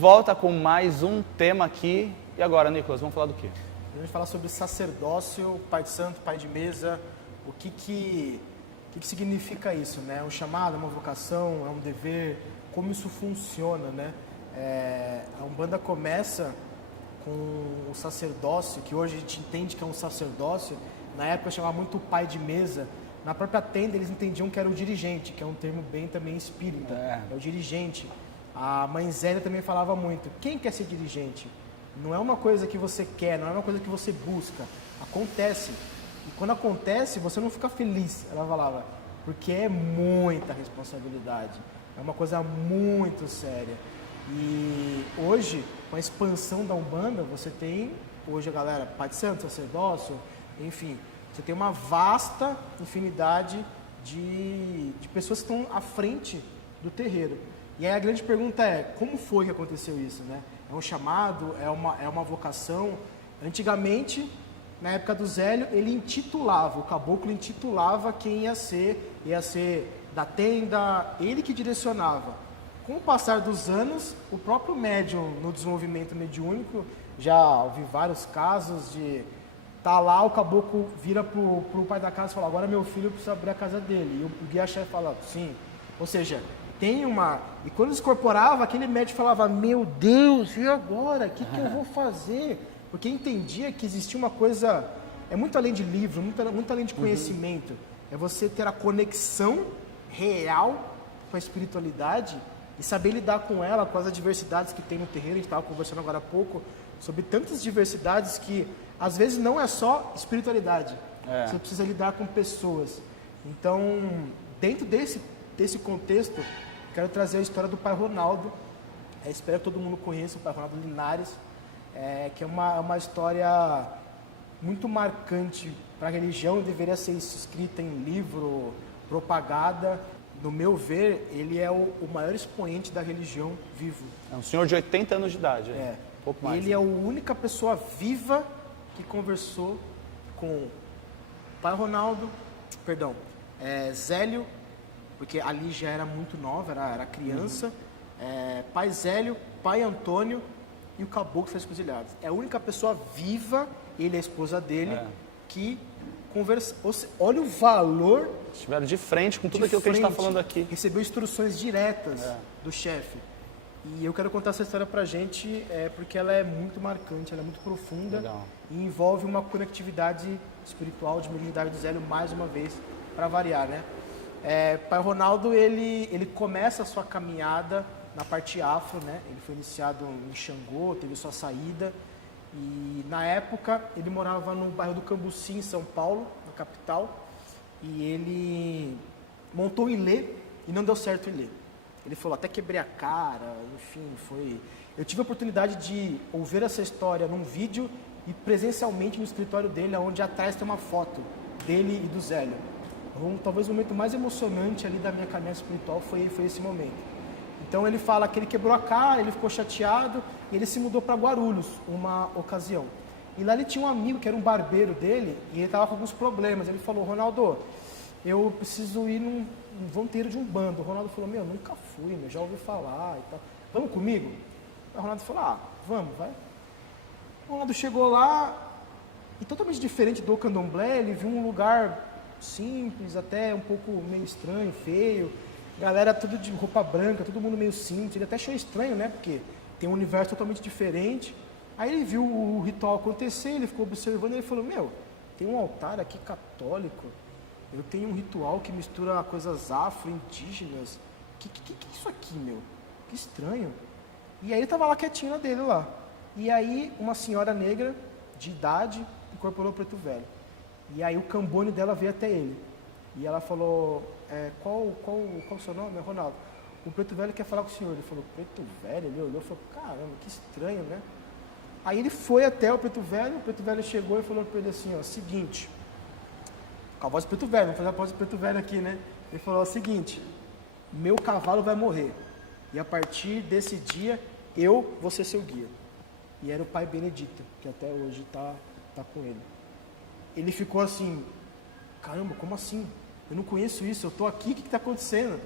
volta com mais um tema aqui. E agora, Nicolas, vamos falar do quê? Vamos falar sobre sacerdócio, pai de santo, pai de mesa. O que significa isso, né? É um chamado, é uma vocação, é um dever? Como isso funciona, né? A Umbanda começa com o sacerdócio, que hoje a gente entende que é um sacerdócio. Na época chamava muito pai de mesa. Na própria tenda eles entendiam que era o dirigente, que é um termo bem também espírita. É o dirigente. A mãe Zélia também falava muito. Quem quer ser dirigente? Não é uma coisa que você quer, não é uma coisa que você busca. Acontece. E quando acontece, você não fica feliz, ela falava. Porque é muita responsabilidade. É uma coisa muito séria. E hoje, com a expansão da Umbanda, você tem, hoje a galera, pai de santo, sacerdócio, enfim, você tem uma vasta infinidade de pessoas que estão à frente do terreiro. E aí a grande pergunta é, como foi que aconteceu isso, né? É um chamado, é uma vocação? Antigamente, na época do Zélio, ele intitulava, o caboclo intitulava quem ia ser da tenda, ele que direcionava. Com o passar dos anos, o próprio médium no desenvolvimento mediúnico, já ouvi vários casos de tá lá, o caboclo vira pro pai da casa e fala, agora meu filho precisa abrir a casa dele. E o guia-chefe fala, sim. Ou seja, tem uma... E quando incorporava, aquele médium falava, meu Deus, e agora? O que eu vou fazer? Porque entendia que existia uma coisa... É muito além de livro, muito além de conhecimento. É você ter a conexão real com a espiritualidade e saber lidar com ela, com as adversidades que tem no terreiro. A gente estava conversando agora há pouco sobre tantas diversidades que, às vezes, não é só espiritualidade. Você precisa lidar com pessoas. Então, dentro desse contexto, quero trazer a história do pai Ronaldo. Espero que todo mundo conheça o pai Ronaldo Linares, que é uma história muito marcante para a religião, deveria ser escrita em livro, propagada. No meu ver, ele é o maior expoente da religião vivo. É um senhor de 80 anos de idade. Pouco mais. Ele é a única pessoa viva que conversou com o pai Ronaldo, Zélio, porque ali já era muito nova, era criança, pai Zélio, pai Antônio e o caboclo das Cruzilhadas. É a única pessoa viva, ele é a esposa dele, que conversa. Olha o valor. Estiveram de frente com tudo aquilo que a gente está falando aqui. Recebeu instruções diretas do chefe. E eu quero contar essa história pra gente, porque ela é muito marcante, ela é muito profunda. Legal. E envolve uma conectividade espiritual de mediunidade do Zélio, mais uma vez, para variar, né? Pai Ronaldo, ele começa a sua caminhada na parte afro, né? Ele foi iniciado em Xangô, teve sua saída. E na época ele morava no bairro do Cambuci, em São Paulo, na capital. E ele montou o Ilê e não deu certo o Ilê. Ele falou, até quebrei a cara, enfim, foi... Eu tive a oportunidade de ouvir essa história num vídeo e presencialmente no escritório dele, onde atrás tem uma foto dele e do Zélio. Talvez o momento mais emocionante ali da minha caminhada espiritual foi esse momento. Então ele fala que ele quebrou a cara, ele ficou chateado e ele se mudou para Guarulhos uma ocasião. E lá ele tinha um amigo que era um barbeiro dele e ele estava com alguns problemas. Ele falou, Ronaldo, eu preciso ir num vanteiro de Umbanda. O Ronaldo falou, nunca fui, já ouvi falar e tal. Vamos comigo? O Ronaldo falou, vamos, vai. O Ronaldo chegou lá e totalmente diferente do candomblé, ele viu um lugar simples, até um pouco meio estranho, feio. Galera tudo de roupa branca, todo mundo meio simples. Ele até achou estranho, né? Porque tem um universo totalmente diferente. Aí ele viu o ritual acontecer, ele ficou observando e ele falou, tem um altar aqui católico. Eu tenho um ritual que mistura coisas afro-indígenas. Que é isso aqui, Que estranho. E aí ele tava lá quietinho na dele lá. E aí uma senhora negra, de idade, incorporou o preto velho. E aí o cambone dela veio até ele. E ela falou, qual o seu nome, Ronaldo? O preto velho quer falar com o senhor. Ele falou, preto velho? Ele olhou e falou, caramba, que estranho, né? Aí ele foi até o preto velho chegou e falou para ele assim, seguinte, com a voz do preto velho, vamos fazer a voz do preto velho aqui, né? Ele falou o seguinte, meu cavalo vai morrer. E a partir desse dia, eu vou ser seu guia. E era o pai Benedito, que até hoje tá com ele. Ele ficou assim, caramba, como assim? Eu não conheço isso, eu tô aqui, o que está acontecendo?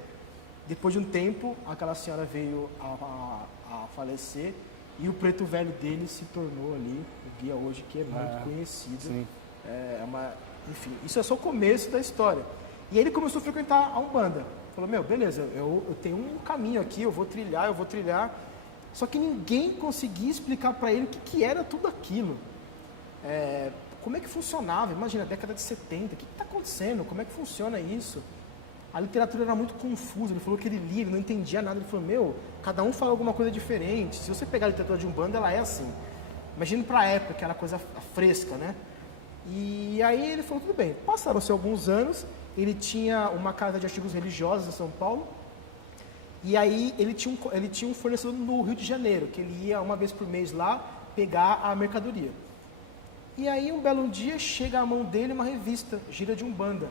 Depois de um tempo, aquela senhora veio a a falecer. E o preto velho dele se tornou ali o guia hoje, que é muito conhecido. Sim. Enfim, isso é só o começo da história. E ele começou a frequentar a Umbanda. Falou, beleza, eu tenho um caminho aqui, eu vou trilhar. Só que ninguém conseguia explicar para ele o que era tudo aquilo. Como é que funcionava? Imagina, década de 70, o que está acontecendo? Como é que funciona isso? A literatura era muito confusa, ele falou que ele lia, ele não entendia nada. Ele falou, cada um fala alguma coisa diferente. Se você pegar a literatura de Umbanda, ela é assim. Imagina para a época, que era coisa fresca, né? E aí ele falou, tudo bem. Passaram-se alguns anos, ele tinha uma casa de artigos religiosos em São Paulo, e aí ele tinha um fornecedor no Rio de Janeiro, que ele ia uma vez por mês lá pegar a mercadoria. E aí um belo dia chega à mão dele uma revista, Gira de Umbanda,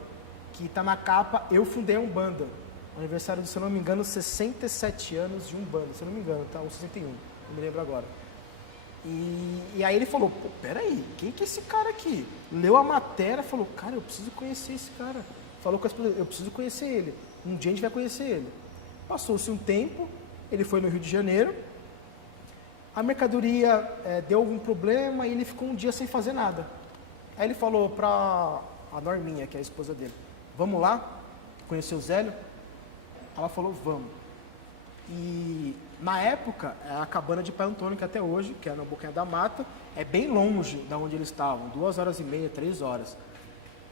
que está na capa, Eu Fundei a Umbanda. Aniversário de, se eu não me engano, 67 anos de Umbanda, se eu não me engano, tá? Ou 61, não me lembro agora. E aí ele falou, peraí, quem que é esse cara aqui? Leu a matéria, falou, cara, eu preciso conhecer esse cara. Falou com a esposa, eu preciso conhecer ele. Um dia a gente vai conhecer ele. Passou-se um tempo, ele foi no Rio de Janeiro, a mercadoria deu algum problema e ele ficou um dia sem fazer nada. Aí ele falou para a Norminha, que é a esposa dele, vamos lá conhecer o Zélio? Ela falou, vamos. E na época, a cabana de Pai Antônio, que até hoje, que é na Boquinha da Mata, é bem longe da onde eles estavam, 2h30, 3 horas.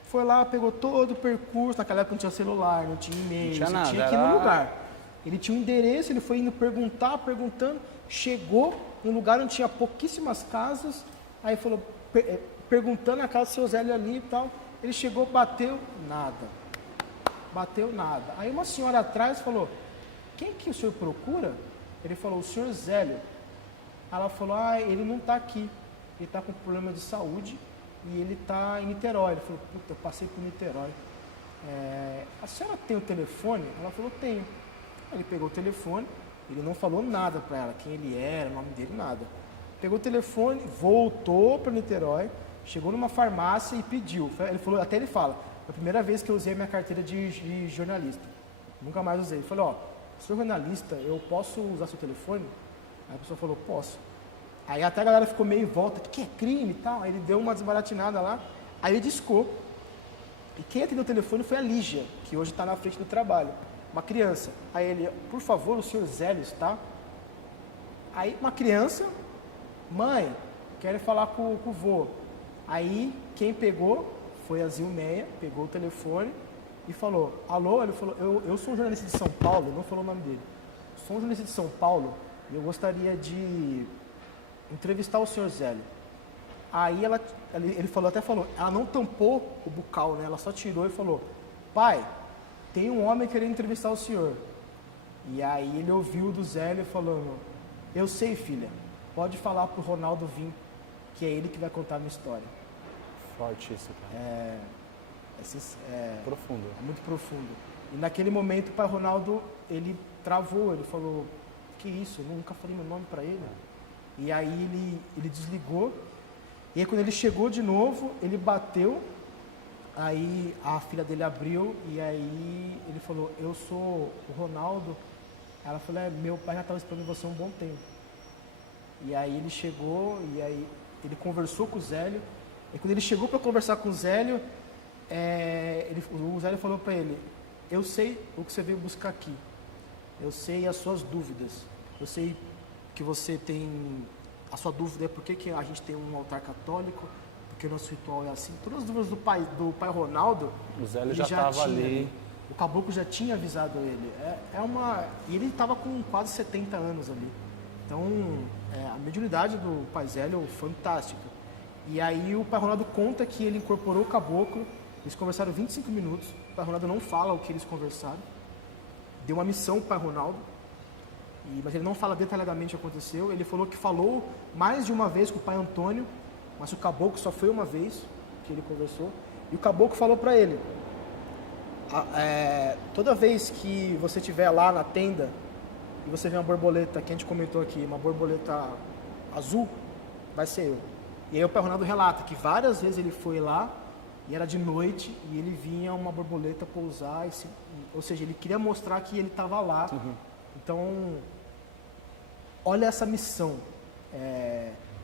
Foi lá, pegou todo o percurso, naquela época não tinha celular, não tinha e-mail, não tinha que ir no lugar. Ele tinha um endereço, ele foi indo perguntando, chegou num lugar onde tinha pouquíssimas casas, aí falou, perguntando a casa do seu Zélio ali e tal, ele chegou, bateu nada. Aí uma senhora atrás falou, quem que o senhor procura? Ele falou, o senhor Zélio. Ela falou, ele não está aqui, ele está com problema de saúde e ele está em Niterói. Ele falou, puta, eu passei por Niterói. A senhora tem o telefone? Ela falou, tenho. Ele pegou o telefone, ele não falou nada para ela, quem ele era, o nome dele, nada. Pegou o telefone, voltou para Niterói, chegou numa farmácia e pediu. Ele falou, até ele fala, é a primeira vez que eu usei a minha carteira de jornalista. Nunca mais usei. Ele falou, sou jornalista, eu posso usar seu telefone? Aí a pessoa falou, posso. Aí até a galera ficou meio em volta, que é crime e tal. Aí ele deu uma desbaratinada lá, aí ele discou. E quem atendeu o telefone foi a Lígia, que hoje está na frente do trabalho. Uma criança. Aí ele, por favor, o senhor Zélio está? Aí uma criança, mãe, quero falar com o vô. Aí quem pegou foi a Zilmeia, pegou o telefone e falou, alô? Ele falou, eu sou um jornalista de São Paulo, não falou o nome dele. Sou um jornalista de São Paulo e eu gostaria de entrevistar o senhor Zélio. Aí ele falou, ela não tampou o bucal, né? Ela só tirou e falou, pai, tem um homem querendo entrevistar o senhor. E aí ele ouviu do Zélio falando, eu sei, filha, pode falar pro Ronaldo vir, que é ele que vai contar a minha história. Forte isso, cara. Profundo. É muito profundo. E naquele momento o pai Ronaldo, ele travou, ele falou, que isso, eu nunca falei meu nome para ele. E aí ele desligou. E aí quando ele chegou de novo, ele bateu. Aí a filha dele abriu e aí ele falou, eu sou o Ronaldo. Ela falou, meu pai já estava esperando você há um bom tempo. E aí ele chegou e aí ele conversou com o Zélio. E quando ele chegou para conversar com o Zélio, o Zélio falou para ele, eu sei o que você veio buscar aqui. Eu sei as suas dúvidas. Eu sei que você tem... A sua dúvida é por que a gente tem um altar católico, porque o nosso ritual é assim. Todas as dúvidas do pai Ronaldo, o Zélio já estava ali. O caboclo já tinha avisado ele. E ele estava com quase 70 anos ali. Então, a mediunidade do pai Zélio é fantástica. E aí o pai Ronaldo conta que ele incorporou o caboclo, eles conversaram 25 minutos, o pai Ronaldo não fala o que eles conversaram, deu uma missão para o pai Ronaldo, mas ele não fala detalhadamente o que aconteceu. Ele falou que falou mais de uma vez com o pai Antônio, mas o caboclo só foi uma vez que ele conversou. E o caboclo falou para ele, toda vez que você estiver lá na tenda e você vê uma borboleta, que a gente comentou aqui, uma borboleta azul, vai ser eu. E aí o pai Ronaldo relata que várias vezes ele foi lá e era de noite e ele vinha uma borboleta pousar, ou seja, ele queria mostrar que ele estava lá. Então, olha essa missão.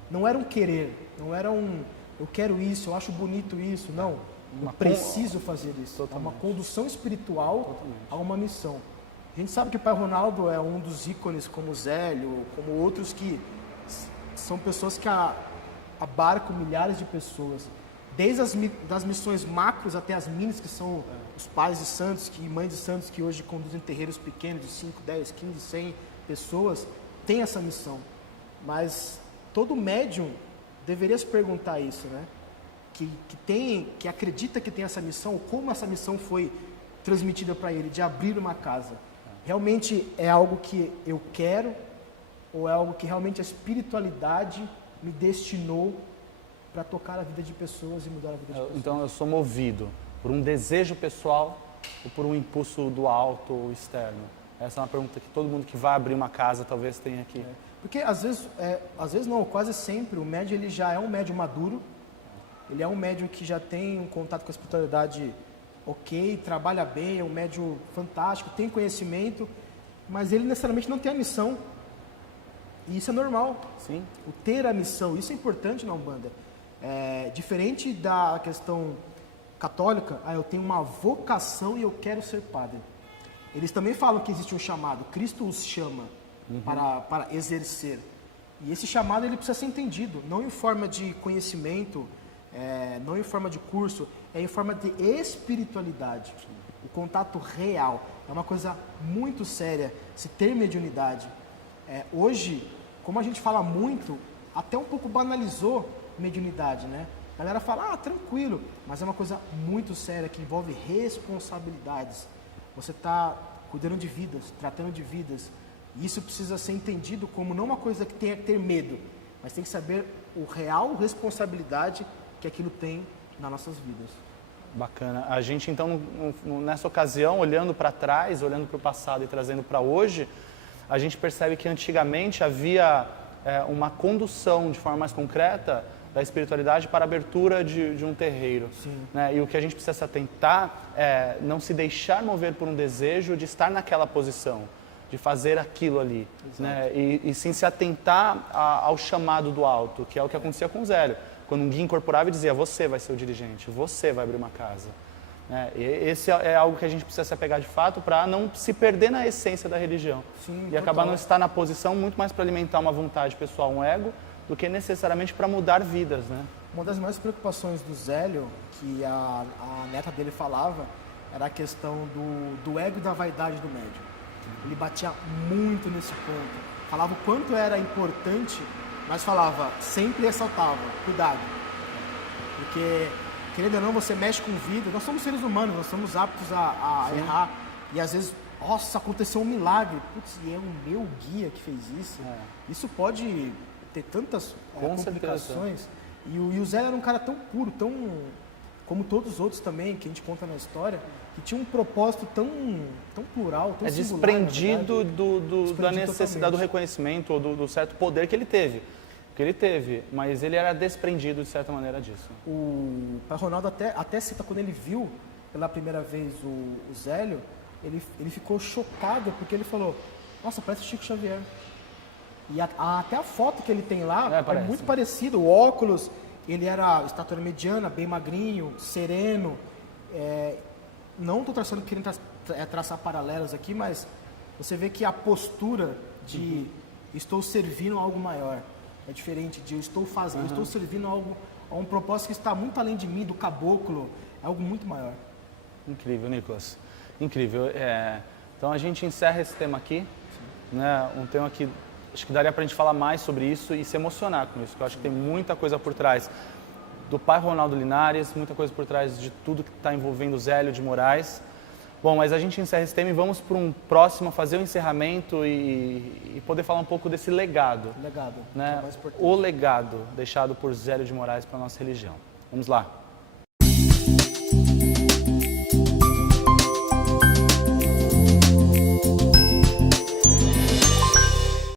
Não era um querer, não era um eu quero isso, eu acho bonito isso, não. Eu preciso fazer isso. Totalmente. É uma condução espiritual a uma missão. A gente sabe que o Pai Ronaldo é um dos ícones como o Zélio, como outros que são pessoas que abarcam milhares de pessoas. Desde das missões macros até as minis, que são os pais de santos e mães de santos que hoje conduzem terreiros pequenos de 5, 10, 15, 100 pessoas, tem essa missão. Mas todo médium deveria se perguntar isso, né? Que acredita que tem essa missão, ou como essa missão foi transmitida para ele, de abrir uma casa. Realmente é algo que eu quero, ou é algo que realmente a espiritualidade me destinou para tocar a vida de pessoas e mudar a vida de pessoas? Então eu sou movido por um desejo pessoal ou por um impulso do alto ou externo? Essa é uma pergunta que todo mundo que vai abrir uma casa talvez tenha aqui. Porque às vezes não, quase sempre, o médium ele já é um médium maduro, ele é um médium que já tem um contato com a espiritualidade ok, trabalha bem, é um médium fantástico, tem conhecimento, mas ele necessariamente não tem a missão. E isso é normal. Sim. O ter a missão, isso é importante na Umbanda. Diferente da questão católica, eu tenho uma vocação e eu quero ser padre. Eles também falam que existe um chamado, Cristo os chama para exercer. E esse chamado ele precisa ser entendido, não em forma de conhecimento, não em forma de curso, é em forma de espiritualidade. O contato real é uma coisa muito séria, se ter mediunidade. Hoje, como a gente fala muito, até um pouco banalizou mediunidade, né? A galera fala, tranquilo, mas é uma coisa muito séria que envolve responsabilidades. Você está cuidando de vidas, tratando de vidas. E isso precisa ser entendido como não uma coisa que tenha que ter medo, mas tem que saber o real responsabilidade que aquilo tem nas nossas vidas. Bacana. A gente então, nessa ocasião, olhando para trás, olhando para o passado e trazendo para hoje, a gente percebe que antigamente havia uma condução de forma mais concreta da espiritualidade para a abertura de um terreiro. Né? E o que a gente precisa se atentar é não se deixar mover por um desejo de estar naquela posição, de fazer aquilo ali. Né? E sim se atentar ao chamado do alto, que é o que acontecia com o Zélio. Quando um guia incorporava e dizia, você vai ser o dirigente, você vai abrir uma casa. E esse é algo que a gente precisa se apegar de fato para não se perder na essência da religião. Sim, e acabar não estar na posição muito mais para alimentar uma vontade pessoal, um ego, do que necessariamente para mudar vidas, né? Uma das maiores preocupações do Zélio, que a neta dele falava, era a questão do ego e da vaidade do médium. Ele batia muito nesse ponto. Falava o quanto era importante, mas falava, sempre ressaltava, cuidado. Porque, querendo ou não, você mexe com vida, nós somos seres humanos, nós somos aptos a errar. E às vezes, nossa, aconteceu um milagre. Putz, e é o meu guia que fez isso. Isso pode ter tantas complicações. E o Zé era um cara tão puro, tão como todos os outros também, que a gente conta na história, que tinha um propósito tão plural, tão singular, desprendido da necessidade totalmente. do reconhecimento ou do certo poder que ele teve. Que ele teve, mas ele era desprendido de certa maneira disso. O Pai Ronaldo até cita quando ele viu pela primeira vez o Zélio, ele ficou chocado porque ele falou, nossa, parece Chico Xavier. E até a foto que ele tem lá é muito parecido. O óculos, ele era estatura mediana, bem magrinho, sereno. Não estou querendo traçar paralelos aqui, mas você vê que a postura de estou servindo a algo maior é diferente de eu estou fazendo, eu estou servindo a um propósito que está muito além de mim, do caboclo, é algo muito maior. Incrível, Nicolas. Incrível. Então a gente encerra esse tema aqui, né? Um tema que acho que daria para a gente falar mais sobre isso e se emocionar com isso, porque eu acho que tem muita coisa por trás do Pai Ronaldo Linares, muita coisa por trás de tudo que está envolvendo o Zélio de Moraes. Bom, mas a gente encerra esse tema e vamos para um próximo, fazer o encerramento e poder falar um pouco desse legado. Legado, né? que é mais importante. O legado deixado por Zélio de Moraes para a nossa religião. Vamos lá.